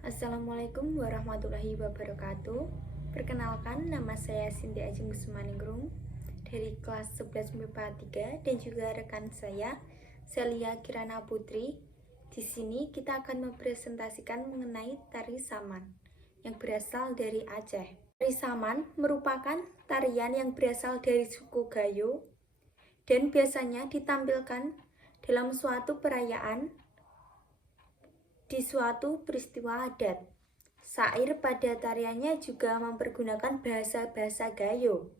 Assalamualaikum warahmatullahi wabarakatuh. Perkenalkan, nama saya Cindy Ajeng Gusmaningrum dari kelas 11 MIPA 3 dan juga rekan saya Celia Kirana Putri. Di sini kita akan mempresentasikan mengenai tari saman yang berasal dari Aceh. Tari saman merupakan tarian yang berasal dari suku Gayo dan biasanya ditampilkan dalam suatu perayaan di suatu peristiwa adat. Syair pada tariannya juga mempergunakan bahasa-bahasa Gayo.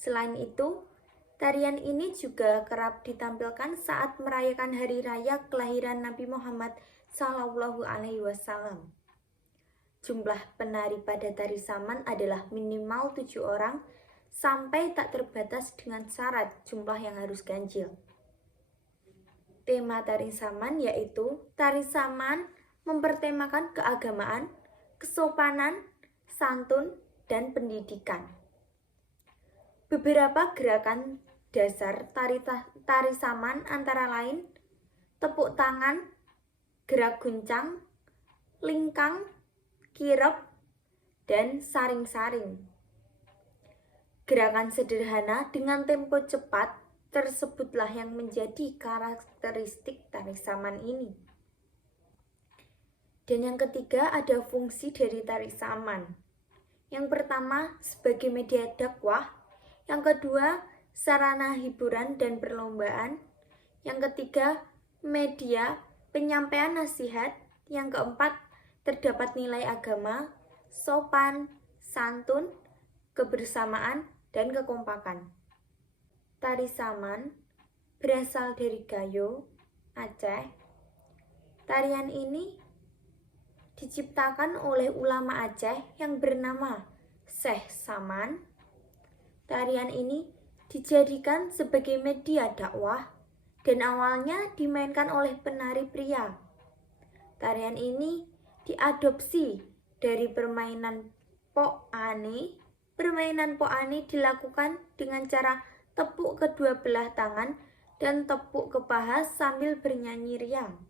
Selain itu, tarian ini juga kerap ditampilkan saat merayakan hari raya kelahiran Nabi Muhammad SAW. Jumlah penari pada tari saman adalah minimal 7 orang sampai tak terbatas dengan syarat jumlah yang harus ganjil. Tema tari saman yaitu tari saman mempertemakan keagamaan, kesopanan, santun, dan pendidikan. Beberapa gerakan dasar tari saman antara lain tepuk tangan, gerak guncang, lingkang, kirep, dan saring-saring. Gerakan sederhana dengan tempo cepat tersebutlah yang menjadi karakteristik tari saman ini. Dan yang ketiga ada fungsi dari tari saman. Yang pertama sebagai media dakwah, yang kedua sarana hiburan dan perlombaan, yang ketiga media penyampaian nasihat, yang keempat terdapat nilai agama, sopan, santun, kebersamaan, dan kekompakan. Tari saman berasal dari Gayo, Aceh. Tarian ini diciptakan oleh ulama Aceh yang bernama Syekh Saman. Tarian ini dijadikan sebagai media dakwah dan awalnya dimainkan oleh penari pria. Tarian ini diadopsi dari permainan Pok Ane. Permainan Pok Ane dilakukan dengan cara tepuk kedua belah tangan dan tepuk ke paha sambil bernyanyi riang.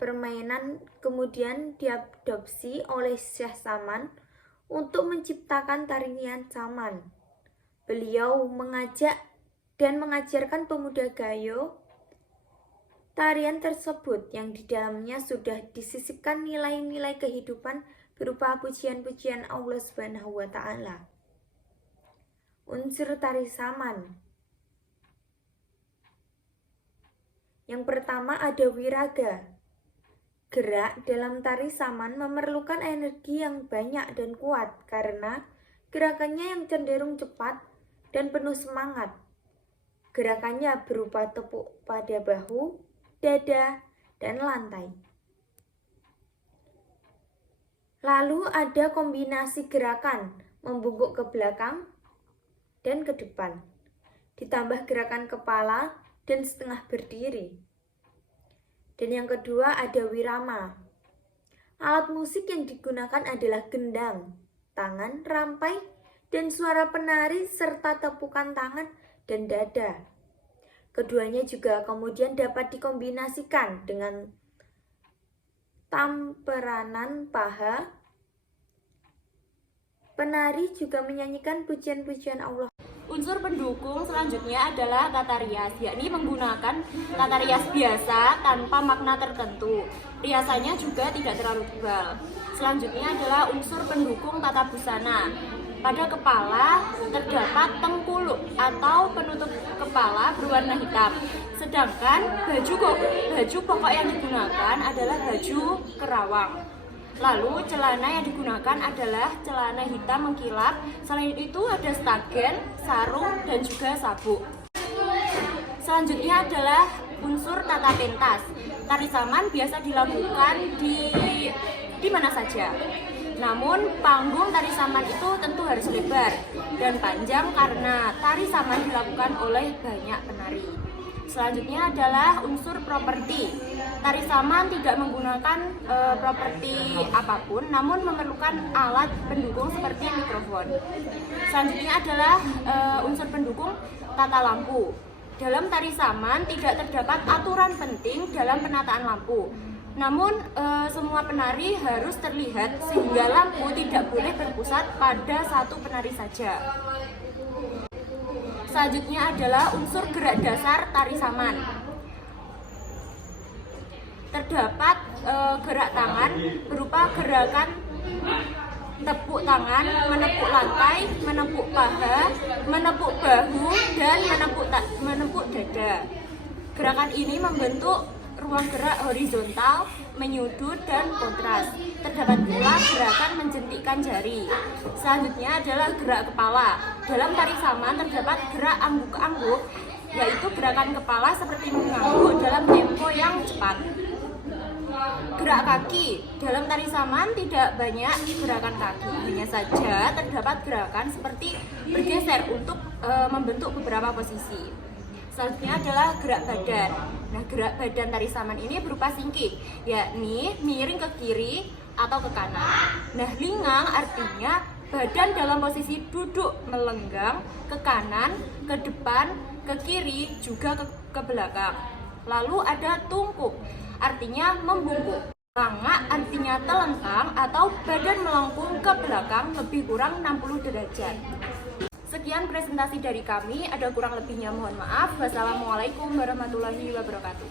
Permainan kemudian diadopsi oleh Syekh Saman untuk menciptakan tarian saman. Beliau mengajak dan mengajarkan pemuda Gayo tarian tersebut yang di dalamnya sudah disisipkan nilai-nilai kehidupan berupa pujian-pujian Allah Subhanahu wa Ta'ala. Unsur tari saman. Yang pertama ada wiraga. Gerak dalam tari saman memerlukan energi yang banyak dan kuat karena gerakannya yang cenderung cepat dan penuh semangat. Gerakannya berupa tepuk pada bahu, dada, dan lantai. Lalu ada kombinasi gerakan membungkuk ke belakang dan ke depan, ditambah gerakan kepala dan setengah berdiri. Dan yang kedua ada wirama. Alat musik yang digunakan adalah gendang, tangan, rampai, dan suara penari serta tepukan tangan dan dada. Keduanya juga kemudian dapat dikombinasikan dengan tamperanan paha. Penari juga menyanyikan pujian-pujian Allah. Unsur pendukung selanjutnya adalah tata rias, yakni menggunakan tata rias biasa tanpa makna tertentu. Riasannya juga tidak terlalu tebal. Selanjutnya adalah unsur pendukung tata busana. Pada kepala terdapat tengkuluk atau penutup kepala berwarna hitam. Sedangkan baju pokok yang digunakan adalah baju kerawang. Lalu celana yang digunakan adalah celana hitam mengkilap. Selain itu ada stagen, sarung, dan juga sabuk. Selanjutnya adalah unsur tata pentas. Tari saman biasa dilakukan di mana saja. Namun panggung tari saman itu tentu harus lebar dan panjang karena tari saman dilakukan oleh banyak penari. Selanjutnya adalah unsur properti. Tari saman tidak menggunakan properti apapun, namun memerlukan alat pendukung seperti mikrofon. Selanjutnya adalah unsur pendukung tata lampu. Dalam tari saman tidak terdapat aturan penting dalam penataan lampu. Namun semua penari harus terlihat sehingga lampu tidak boleh berpusat pada satu penari saja. Selanjutnya adalah unsur gerak dasar tari saman. Terdapat gerak tangan berupa gerakan tepuk tangan, menepuk lantai, menepuk paha, menepuk bahu, dan menepuk dada. Gerakan ini membentuk ruang gerak horizontal, menyudut, dan kontras. Terdapat pula gerakan menjentikkan jari. Selanjutnya adalah gerak kepala. Dalam tari saman terdapat gerak angguk-angguk, yaitu gerakan kepala seperti mengangguk dalam tempo yang cepat. Gerak kaki. Dalam tari saman tidak banyak gerakan kaki, hanya saja terdapat gerakan seperti bergeser untuk membentuk beberapa posisi. Selanjutnya adalah gerak badan. Nah, gerak badan tari saman ini berupa singkih, yakni miring ke kiri atau ke kanan. Nah, linggang artinya badan dalam posisi duduk melenggang ke kanan, ke depan, ke kiri, juga ke belakang. Lalu ada tungkuk, artinya membungkuk. Langak artinya telentang atau badan melengkung ke belakang lebih kurang 60 derajat. Sekian presentasi dari kami, ada kurang lebihnya mohon maaf. Wassalamualaikum warahmatullahi wabarakatuh.